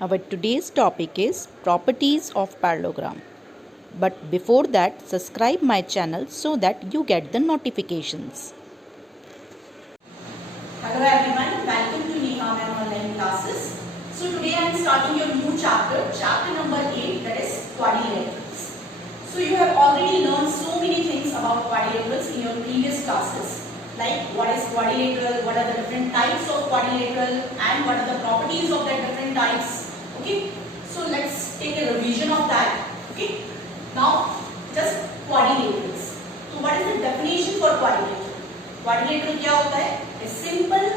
Our today's topic is properties of parallelogram. But before that, subscribe my channel so that you get the notifications. Hello everyone, welcome to Neha Ma'am online classes. So today I am starting your new chapter, chapter number 8, that is quadrilaterals. So you have already learned so many things about quadrilaterals in your previous classes, like what is quadrilateral, what are the different types of quadrilateral, and what are the properties of that different types. Okay, so let's take a revision of that. Okay, now just quadrilaterals. So what is the definition for quadrilateral? Quadrilateral क्या होता है? A simple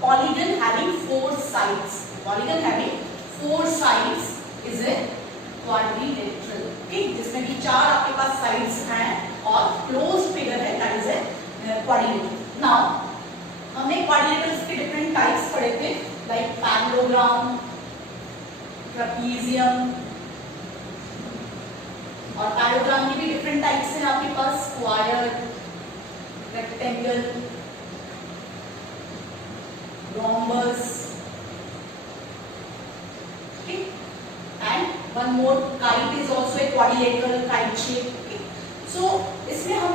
polygon having four sides. Polygon having four sides is a quadrilateral. Okay, जिसमें भी चार आपके पास sides हैं और closed figure है, that is a quadrilateral. Now हमने quadrilaterals के different types पढ़े थे, like parallelogram, trapezium, और parallelogram के भी different types हैं आपके पास, square, rectangle, rhombus, okay, and one more kite is also a quadrilateral kite shape. Okay. So इसमें हम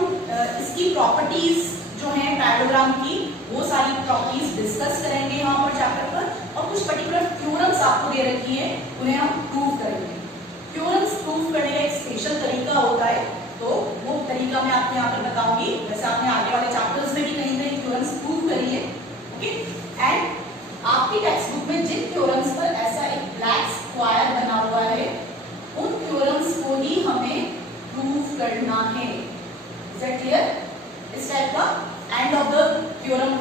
इसकी properties जो हैं पैरालोग्राम की वो सारी प्रॉपर्टीज डिस्कस करेंगे यहाँ पर चैप्टर पर, और कुछ पर्टिकुलर थ्योरम्स आपको दे रखी है उन्हें हम प्रूव करेंगे. थ्योरम्स प्रूव करने का एक स्पेशल तरीका होता है, तो वो तरीका मैं आपको यहाँ पर बताऊंगी. वैसे आपने आगे वाले चैप्टर्स में भी कहीं कहीं थ्योरम्स प्रूव करी है. ओके, एंड आपकी टेक्स्ट बुक में जिन थ्योरम्स पर ऐसा एक ब्लैक स्क्वायर बना हुआ है उन थ्योरम्स को ही हमें प्रूव करना है. Is that clear? इस टाइप का एंड ऑफ द थ्योरम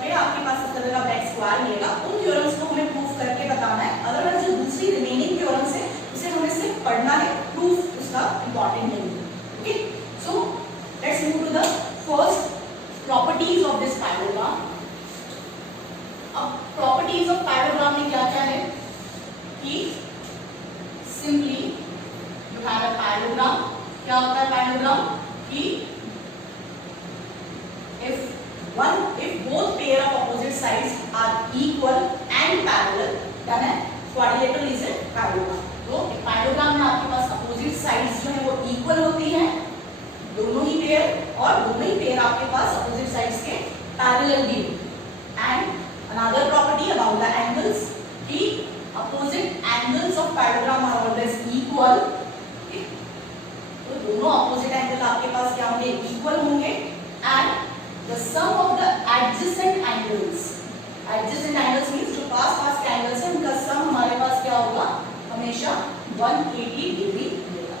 पे आपके पास इस तरह का ब्लैक स्क्वायर मिलेगा. उन थ्योरम्स को हमें प्रूव करके बताना है. अदरवाइज जो दूसरी रिमेनिंग थ्योरम्स है उसे हमें सिर्फ पढ़ना है, प्रूफ उसका इंपॉर्टेंट नहीं है. Okay, so let's move to the first properties of this parallelogram. अब properties of parallelogram में क्या क्या है कि simply you have a parallelogram. क्या होता है parallelogram? कि if both pair of opposite sides are equal and parallel, then a quadrilateral is a parallelogram. तो पैरालोग्राम में आपके पास अपोजिट साइड्स जो है वो इक्वल होती हैं, दोनों ही पेयर, और दोनों ही पेयर आपके पास अपोजिट साइड्स के पैरेलल भी. And another property about the angles कि opposite angles of parallelogram are always equal. तो दोनों अपोजिट एंगल आपके पास क्या होंगे? इक्वल होंगे. And the sum of the adjacent angles, adjacent angles means जो पास के एंगल्स हैं उनका सम हमारे पास क्या होगा? हमेशा 180 डिग्री मिलेगा.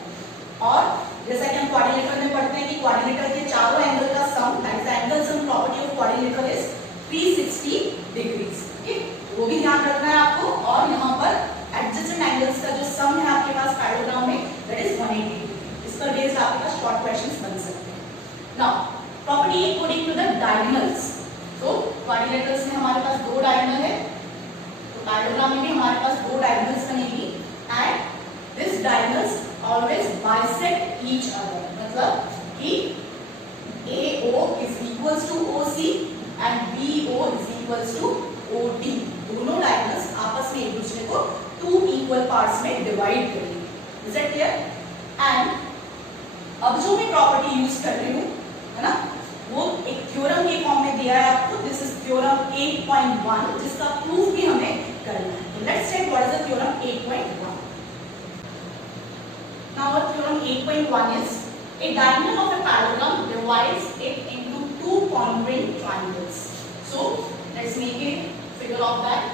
और जैसा कि हम क्वाड्रिलेटरल में पढ़ते हैं कि क्वाड्रिलेटरल के चारों एंगल का sum, that is the angle sum property of quadrilateral is 360 degrees. Okay, वो भी ध्यान रखना है आपको. और यहाँ पर एडजेसेंट एंगल्स का जो सम है आपके पास पैरालोग्राम में, दैट इज 180 डिग्री. इस पर बेस्ड आपके पास शॉर्ट क्वेश्चंस बन सकते हैं. Now property according to the diagonals. तो क्वाड्रिलेटरल्स में हमारे पास दो डायगोनल है, तो पैरालोग्राम में भी हमारे पास दो डायगोनल्स बनेगी. And this diagonals always bisect each other. मतलब कि AO is equals to OC and BO is equals to OD. दोनों diagonals आपस में एक दूसरे को two equal parts में divide करेंगे. Is that clear? And अब जो मैं प्रॉपर्टी यूज कर रही हूँ है ना, वो एक थ्योरम के फॉर्म में दिया है आपको. दिस इज थ्योरम 8.1 जिसका प्रूफ भी हमें करना है. Let's check what is the theorem 8.1. Now our theorem 8.1 is a diagonal of a parallelogram divides it into two congruent triangles. So let's make a figure of that.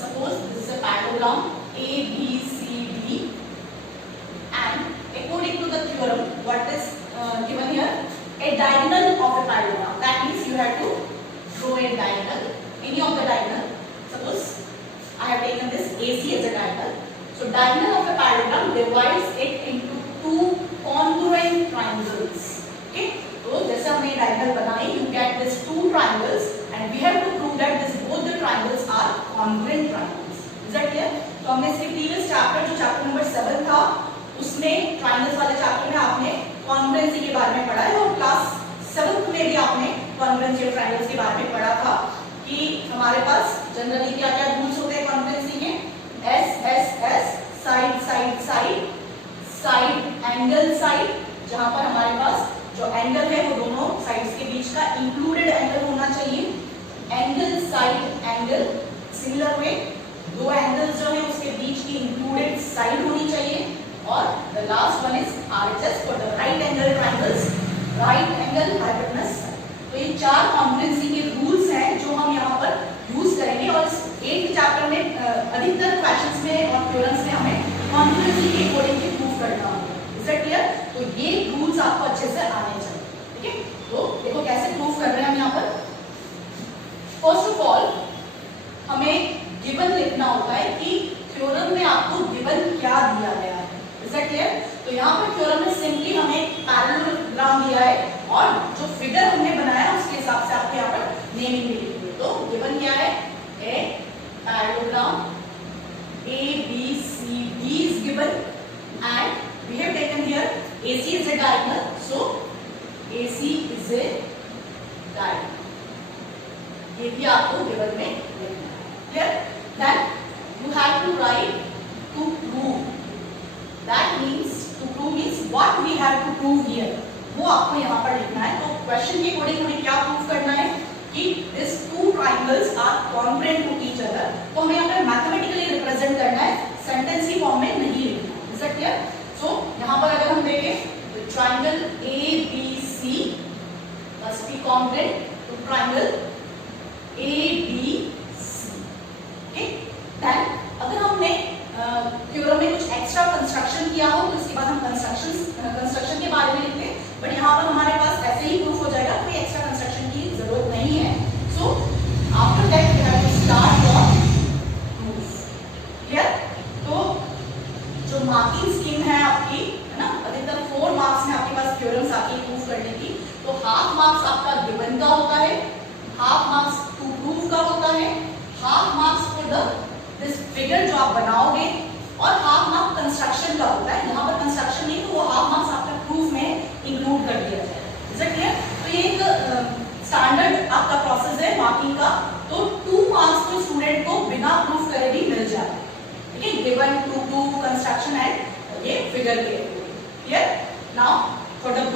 Suppose this is a parallelogram ABCD, and according to the theorem, what is given here? A diagonal of a parallelogram. That means you have to draw a diagonal, any of the diagonal. Suppose I have taken this AC as a diagonal. So diagonal of a parallelogram divides it into two congruent triangles. Okay? तो जैसे हमने diagonal बनाई, you get these two triangles, and we have to prove that this both the triangles are congruent triangles. Is that clear? तो हमने इसके previous chapter जो chapter number 7 था, उसमें triangles वाले chapter में आपने congruency के बारे में पढ़ा है, और class 7th में भी आपने congruency और triangles के बारे में पढ़ा था कि हमारे पास जनरली क्या क्या रूल्स होते हैं कॉन्ग्रुएंसी के. साइड एंगल साइड, जहां पर हमारे पास जो एंगल है वो दोनों साइड्स के बीच का इंक्लूडेड एंगल होना चाहिए, angle side angle. Similar way दो एंगल्स जो है उसके बीच की इंक्लूडेड साइड होनी चाहिए। और the last one is RHS for the right angle triangles, right angle hypotenuse. तो ये चार कॉन्फ्रेंसिंग के रूल्स हैं जो हम यहाँ पर यूज करेंगे और इस 8th चैप्टर में अधिकतर क्वेश्चंस में और थ्योरम्स में हमें कॉन्फ्रेंसिंग के अकॉर्डिंग के प्रूफ करना होगा। Is it clear? तो ये रूल्स आपको अच्छे से आने चाहिए, ठीक है? तो देखो कैसे प्रूफ कर रहे हैं हम यहाँ पर। फर्स्ट ऑफ ऑल हमें गिवन लिखना होता है कि थ्योरम में आपको गिवन क्या दिया गया है। Is it clear? तो यहाँ पर थ्योरम में सिंपली हमें पैरेललोग्राम दिया है और जो फिगर हमने बनाया उसके हिसाब से आपको यहाँ पर नेमिंग भी लिखनी है। तो गिवन क्या है? A parallelogram ABCD is given and we have taken here AC is a diagonal, so AC is a diagonal. ये भी आपको गिवन में लिखना है। Clear? Then you have to write to prove. That means to prove means what we have to prove here. वो आपको यहाँ पर लिखना है। तो क्वेश्चन के अकॉर्डिंग हमें क्या प्रूव करना है कि these two triangles are congruent to each other। तो हमें यहाँ पर मैथमेटिकली रिप्रेजेंट करना है, सेंटेंस फॉर्म में नहीं लिखना। Is it clear? सो यहाँ पर अगर हम देखें तो triangle ABC must be congruent to triangle ABC। Okay? Then अगर हमने थ्योरम में कुछ एक्स्ट्रा कंस्ट्रक्शन किया हो तो इसके बाद हम कंस्ट्रक्शन के बारे में लिखते हैं, बट यहाँ पर हमारे पास ऐसे ही प्रूफ हो जाएगा, कोई एक्स्ट्रा कंस्ट्रक्शन की जरूरत नहीं है। So after that we have to start your proof. Clear? तो जो मार्किंग स्कीम है आपकी, है ना, अधिकतर 4 मार्क्स में आपके पास थ्योरम्स आती है प्रूफ करने की। तो हाफ मार्क्स आपका गिवन का होता है, हाफ मार्क्स टू प्रूफ का होता है, half marks for the this figure जो आप बनाओगे, और हाफ मार्क्स कंस्ट्रक्शन का होता है। यहाँ पर कंस्ट्रक्शन नहीं तो वो हाफ मार्क्स आपका प्रूफ में इंक्लूड कर दिया जाए। Is it clear? तो ये एक स्टैंडर्ड आपका प्रोसेस है मार्किंग का। तो 2 मार्क्स तो स्टूडेंट को बिना प्रूफ करे भी मिल जाता है, ठीक है? Given to proof construction and ये फिगर के। Clear? Now for the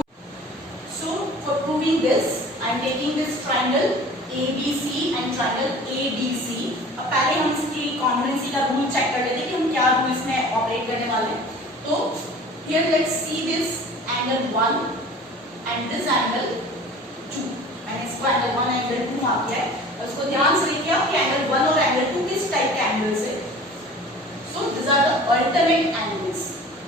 so for proving this I am taking this triangle ABC and triangle ADC। अब पहले हम इसकी कॉन्ग्रुएंसी का रूल चेक कर लेते हैं कि हम क्या रूल्स में ऑपरेट करने वाले हैं। तो here let's see this angle 1 and this angle 2। मैंने इसको angle 1 angle 2 मार्क किया है और इसको ध्यान से देखिए आप कि angle 1 और angle 2 किस टाइप के एंगल्स है। So these are the alternate angles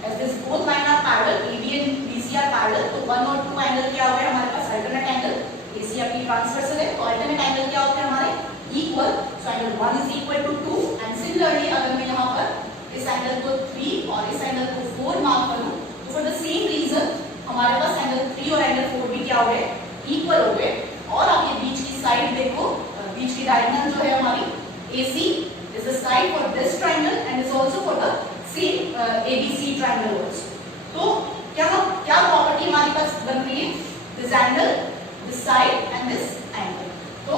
as this both line are parallel, AB and BC are parallel। तो 1 और 2 एंगल क्या हो गए हमारे पास? alternate angle। AC आपकी ट्रांसवर्सल है तो alternate angle क्या होते हैं हमारे? equal। so angle 1 is equal to 2 and similarly अगर मैं यहाँ पर इस एंगल को 3 और इस एंगल को 4 मार्क करूँ तो for the same reason हमारे पास एंगल 3 और एंगल 4 भी क्या हो गए? इक्वल हो गए। और आप ये बीच की साइड देखो, बीच की डायगोनल जो है हमारी AC is the side for this triangle and is also for the same ABC triangle also। तो क्या प्रॉपर्टी हमारे पास बन रही है? this angle, this side and this angle। तो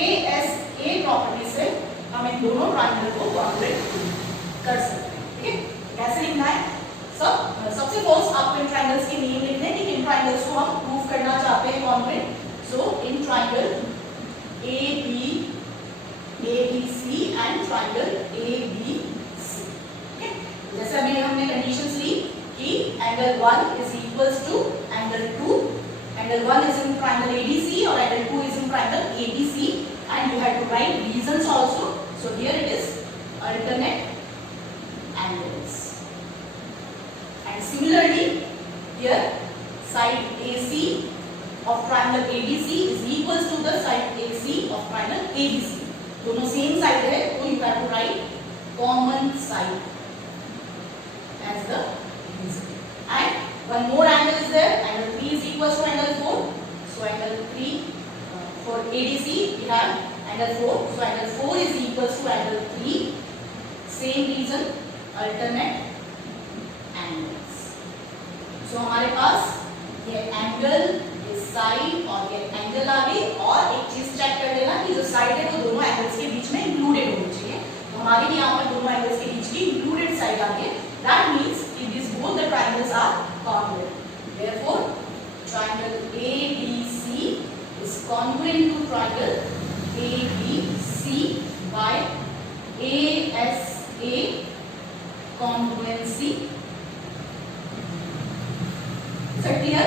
ASA प्रॉपर्टी से हम इन दोनों ट्रायंगल को कॉन्ग्रुएंट कर सकते हैं, ठीक है? कैसे लिखना है? सबसे फर्स्ट आपको इन ट्रायंगल्स के नेम लिखने हैं कि इन ट्रायंगल्स को हम प्रूव करना चाहते हैं congruent. So in triangle ABC and triangle ABC। ठीक है? जैसे अभी हमने कंडीशंस ली कि angle 1 is equals to angle 2, angle 1 is in triangle ADC or angle 2 is in triangle ABC, and you have to write reasons also। so here it is alternate angles and similarly here side AC of triangle ABC is equals to the side AC of triangle ABC। दोनों same side है तो you have to write common side as the reason। and one more angle is there, angle 3 is equals to angle 4। so angle 3 for ADC we have angle 4, so angle 4 is equals to angle 3। same reason, alternate angles। so हमारे पास ये angle, ये side और ये angle आ गई। और एक चीज check कर लेना कि जो साइड है वो दोनों एंगल्स के बीच में इंक्लूडेड होनी चाहिए। तो हमारे भी यहाँ पर दोनों एंगल्स के बीच की इंक्लूडेड साइड आ गई। दैट मींस कि this both the the triangles are congruent. Therefore, triangle ABC is congruent to triangle ABC by ASA congruency. Is that clear?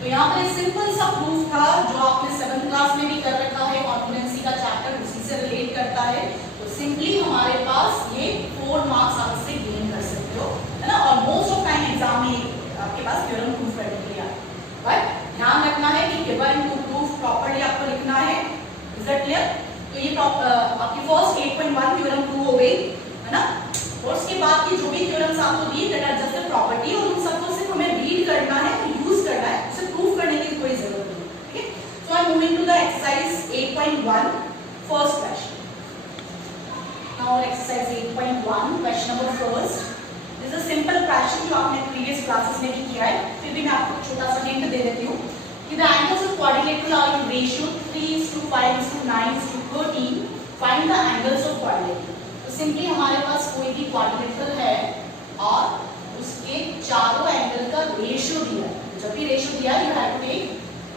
तो यहाँ पर सिंपल सा प्रूफ था जो आपने 7th क्लास में भी कर रखा है, कॉन्ग्रुएंसी का चैप्टर उसी से रिलेट करता है। तो सिंपली हमारे पास ये 4 मार्क्स आप इससे गेन कर सकते हो, है ना। और मोस्ट ऑफ टाइम एग्जाम में आपके पास थ्योरम प्रूफ करने के लिए बट ध्यान रखना है कि गिवन टू प्रूफ प्रॉपर्ली आपको लिखना है। Is that clear? तो ये आपकी फर्स्ट 8.1 थ्योरम प्रूव हो गई, है ना। और उसके बाद की जो भी थ्योरम्स आपको दिए that are just the property, और उन सबको सिर्फ हमें रीड करना है, यूज करना है, उसे प्रूव करने की कोई जरूरत नहीं। ठीक है, so I am moving to the exercise 8.1 first question. Now exercise 8.1 question number first. This is a simple question जो आपने प्रीवियस क्लासेस में भी किया है, फिर भी मैं आपको छोटा सा हिंट दे देती हूँ कि the angles of quadrilateral are in ratio 3:5:9:13। Find the angles of quadrilateral. तो सिंपली हमारे पास कोई भी क्वाड्रिलेटरल है और उसके चारों एंगल का रेशियो दिया है। जब भी रेशियो दिया है, you have to take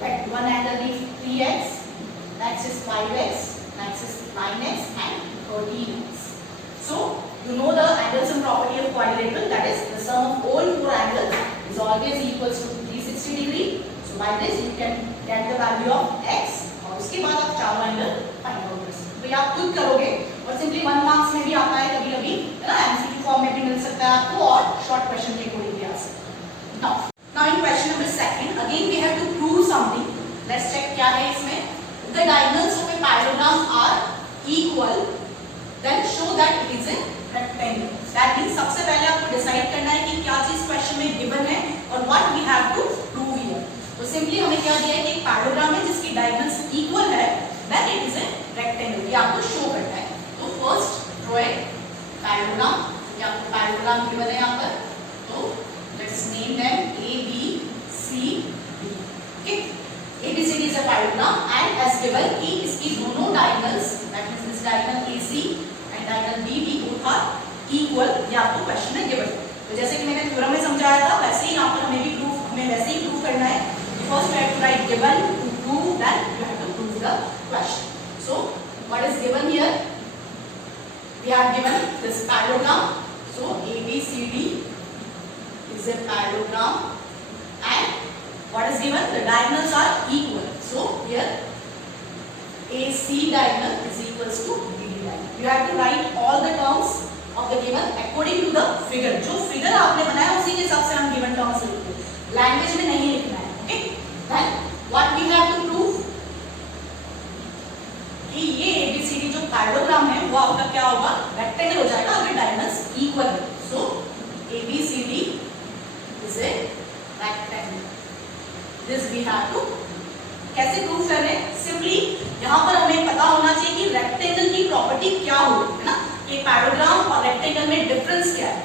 that one angle is 3x, next is 5x, next is 9x and 13x. So you know the angles and property of quadrilateral, that is the sum of all 4 angles is always equals to 360 degree. So by this you can get the value of x और उसके बाद आप चारों angle find out कर सकते हो। तो ये आप खुद करोगे और सिंपली 1 मार्क्स में भी आता है कभी-कभी, है ना, एमसीक्यू फॉर्म में भी मिल सकता है आपको और शॉर्ट क्वेश्चन के कोई भी आ सकता है। Now in question number second again we have to prove something. Let's check क्या है इसमें। The diagonals of a parallelogram are equal then show that it is a rectangle. That means सबसे पहले आपको डिसाइड करना है कि क्या चीज क्वेश्चन में गिवन है और what we have to prove here. तो सिंपली हमें क्या दिया है कि एक पैराग्राम है जिसकी डायगोनल्स इक्वल है, then it is a rectangle. ये आपको शो करना है। तो फर्स्ट ड्रॉ ए पैराग्राम, ये आपको पैराग्राम गिवन है यहाँ पर। तो let's name them A B C D। Okay, ABCD is a parallelogram and as given कि इसकी दोनों diagonals that means this diagonal AC and diagonal BD both are equal. ये आपको क्वेश्चन में गिवन। तो जैसे कि मैंने थ्योरम में समझाया था वैसे ही यहाँ पर हमें वैसे ही प्रूव करना है। First we have to write given to prove, then you have to prove the question. So what is given here? We have given this parallelogram. So ABCD is a parallelogram and what is given? The diagonals are equal. So here AC diagonal is equals to BD diagonal. You have to write all the terms of the given according to the figure. जो figure आपने बनाया उसी के हिसाब से हम given terms लिखते हैं, language में नहीं लिखना है। Okay? Then what we have to prove कि ये ABCD जो पैराग्राम है वो आपका क्या होगा? रेक्टेंगल हो जाएगा अगर डायगोनल्स इक्वल है। So ABCD is a rectangle. This we have to कैसे प्रूव कर रहे हैं? सिंपली यहाँ पर हमें पता होना चाहिए कि रेक्टेंगल की प्रॉपर्टी क्या होगी, है ना। कि पैराग्राम और रेक्टेंगल में डिफरेंस क्या है?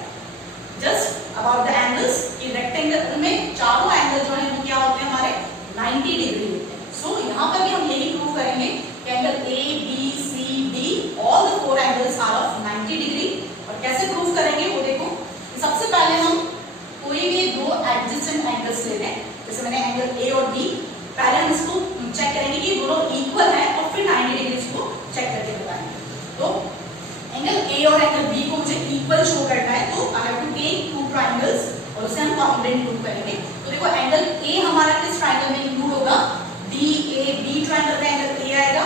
जस्ट अबाउट द एंगल्स कि रेक्टेंगल में चारों एंगल जो है वो क्या होते हैं हमारे 90 डिग्री होते हैं। सो यहाँ पर भी हम यही प्रूव करेंगे कि angle A B C D all the 4 angles are of 90 degree. और कैसे प्रूव करेंगे वो देखो। सबसे पहले हम कोई भी दो एडजेसेंट एंगल्स ले लें, जैसे मैंने एंगल A और B, पहले हम इसको चेक करेंगे कि दोनों इक्वल है और फिर 90 डिग्री को चेक करके बताएंगे। तो एंगल A और एंगल B को मुझे इक्वल शो करना है, तो I have to take 2 triangles और उसे हम कॉन्ग्रुएंट प्रूव करेंगे। तो देखो एंगल A हमारा किस ट्रायंगल में इंक्लूड होगा? DAB ट्रायंगल में एंगल A आएगा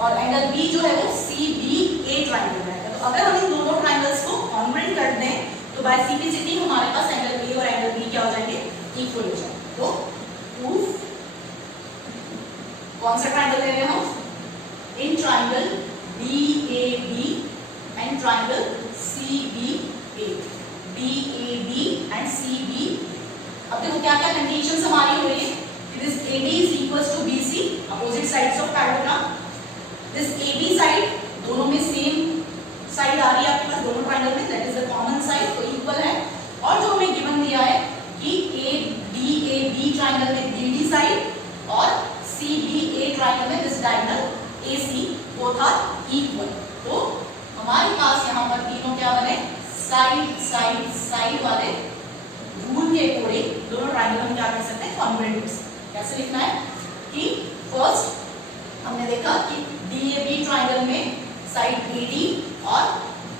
और एंगल B जो है वो CBA ट्रायंगल में आएगा। तो अगर हम इन दोनों ट्रायंगल्स को कॉन्ग्रुएंट कर दें तो बाय सिंपलिसिटी हमारे पास एंगल A और एंगल B क्या हो जाएंगे? इक्वल हो जाएंगे। तो प्रूफ कौन सा ट्रायंगल ले रहे हैं हम? In triangle DAB and triangle CBA। DAB and CB। अब देखो क्या क्या कंडीशंस हमारी हो रही है। This AB is equals to BC, opposite sides of parallelogram. This AB side दोनों में सेम साइड आ रही है आपके पास दोनों ट्रायंगल में, that is the common side, तो इक्वल है। और जो हमें गिवन दिया है कि ADAB ट्रायंगल में BD साइड और CBA ट्रायंगल में this diagonal AC both are equal. तो हमारे पास यहाँ पर तीनों क्या बने? साइड साइड साइड वाले रूल के अकॉर्डिंग दोनों ट्राइंगल हम क्या कह सकते हैं, कॉन्ग्रुएंट हो सकते हैं। कैसे लिखना है कि फर्स्ट हमने देखा कि DAB ट्राइंगल में साइड AD और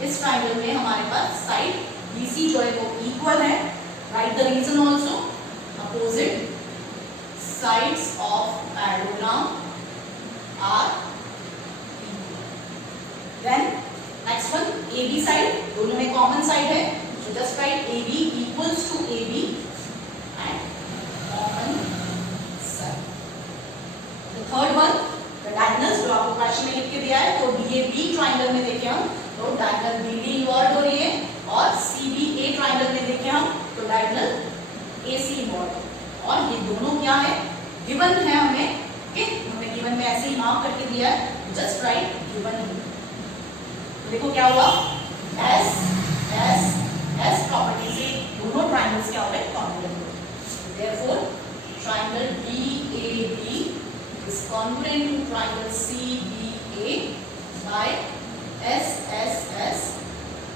इस ट्राइंगल में हमारे पास साइड BC जो है वो इक्वल है। Right the reason also, opposite sides of parallelogram are equal. Then next one AB side, दोनों में common side है, so just write AB equals to AB and common side. The third one, the diagonals जो आपको question में लिख के दिया है, तो DAB ट्राइंगल में देखें हम तो डायगोनल BD इन्वॉल्व हो रही है और CBA ट्राइंगल में देखें हम तो डायगोनल AC इन्वॉल्व है। और ये दोनों क्या है, गिवन है हमें, ओके, हमने गिवन में ऐसे ही मार्क करके दिया है, जस्ट राइट गिवन। तो देखो क्या हुआ, एस एस एस प्रॉपर्टी से दोनों ट्राइंगल्स क्या हो गए, कॉन्ग्रुएंट हो गए। Therefore triangle DAB is congruent to triangle CBA by SSS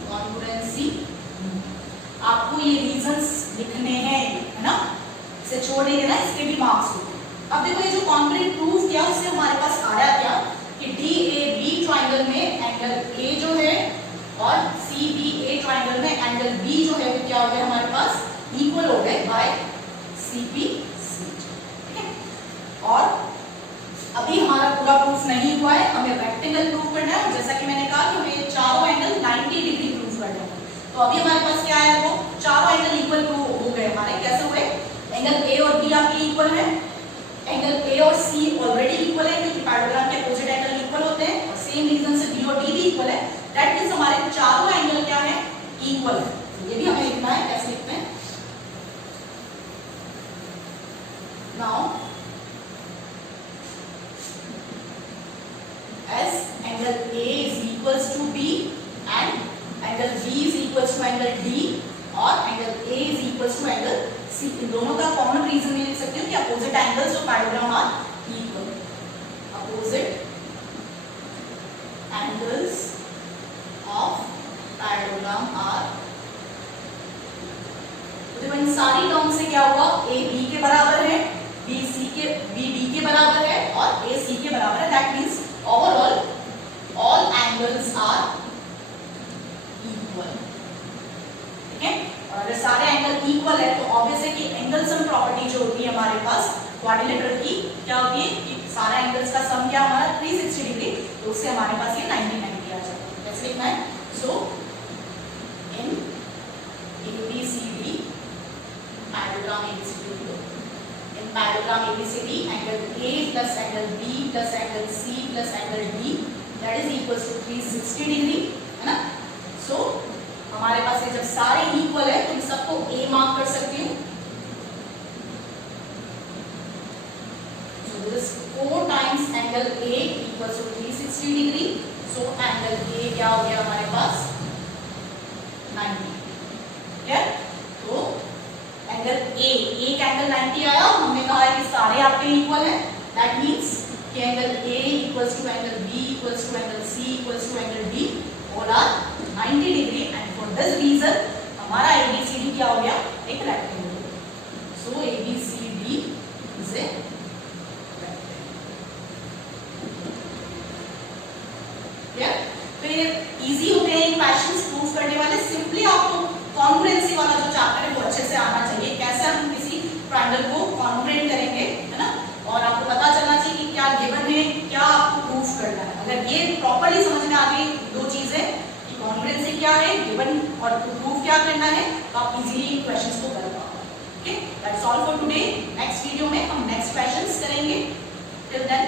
congruency. आपको ये रीजंस लिखने हैं, है ना, इसे छोड़ेंगे ना, इसके भी मार्क्स होंगे। अब देखो ये जो कॉन्ग्रुएंट प्रूफ किया उससे हमारे पास आ रहा क्या कि DAB ट्राइंगल में एंगल A जो है और CBA ट्राइंगल में एंगल B जो है वो क्या हो गया हमारे पास, इक्वल हो गए बाय CPC। ठीक है, और अभी हमारा पूरा प्रूफ नहीं हुआ है, हमें रेक्टेंगल प्रूफ करना है। और जैसा कि मैंने कहा कि हमें चारों एंगल 90 डिग्री प्रूफ करना है। तो अभी हमारे पास क्या है, वो चारों एंगल इक्वल हो गए हमारे। कैसे हुए, एंगल A और B आपके इक्वल है, एंगल A और C ऑलरेडी इक्वल है क्योंकि पैरेललोग्राम के अपोजिट एंगल इक्वल होते हैं, और सेम रीजन से B और D भी इक्वल है। दैट मींस हमारे चारों एंगल क्या है, इक्वल है। ये भी हमें लिखना है, कैसे लिखते हैं, now as angle A is equals to B and angle B is equals to angle D और angle A is equals to angle C। इन दोनों का कॉमन रीजन मैं लिख सकती हूँ कि opposite angles of parallelogram are equal. Opposite angles of parallelogram are, तो इन सारी टर्म से क्या हुआ, A B के बराबर है, B D के बराबर है और A C के बराबर है। That means overall all angles are equal। ठीक है, और अगर सारे एंगल इक्वल है तो ऑब्वियस है कि एंगल सम प्रॉपर्टी जो होती है हमारे पास क्वाड्रिलेटरल की क्या होती है कि सारे एंगल्स का सम क्या हमारा 360 डिग्री, तो उससे हमारे पास ये 90 90 आ जाता है। कैसे लिखना है, सो इन ABCD parallelogram ABCD, in parallelogram ABCD angle A plus angle B plus angle C plus angle D that is equals to 360 degree, है ना। सो हमारे पास ये जब सारे इक्वल है तो इन सबको A मार्क कर सकती हूँ। So this is 4 times angle A equals to 360 degree. So angle A क्या हो गया हमारे पास 90। क्लियर, तो एंगल A, एक एंगल 90 आया, हमने कहा है कि सारे आपके इक्वल हैं। दैट मींस कि angle A equals to angle B equals to angle C equals to angle D all are 90 degree and for this reason हमारा ABCD क्या हो गया, एक rectangle. So ABCD is a rectangle. Clear, तो ये easy होते हैं क्वेश्चंस प्रूफ करने वाले। सिंपली आपको कॉन्ग्रुएंसी वाला जो चैप्टर है वो अच्छे से आना चाहिए, कैसे हम किसी ट्रायंगल को कॉन्ग्रुएंट करेंगे, है ना, और आपको पता चलना चाहिए कि क्या गिवन है, क्या आपको प्रूफ करना है। अगर ये प्रॉपर्ली समझ में आ गई दो चीजें कि कॉन्ग्रुएंसी क्या है, गिवन और प्रूफ क्या करना है, तो आप इजीली क्वेश्चंस को कर पाओगे। Okay, that's all for today. Next video में हम नेक्स्ट क्वेश्चंस करेंगे। Till then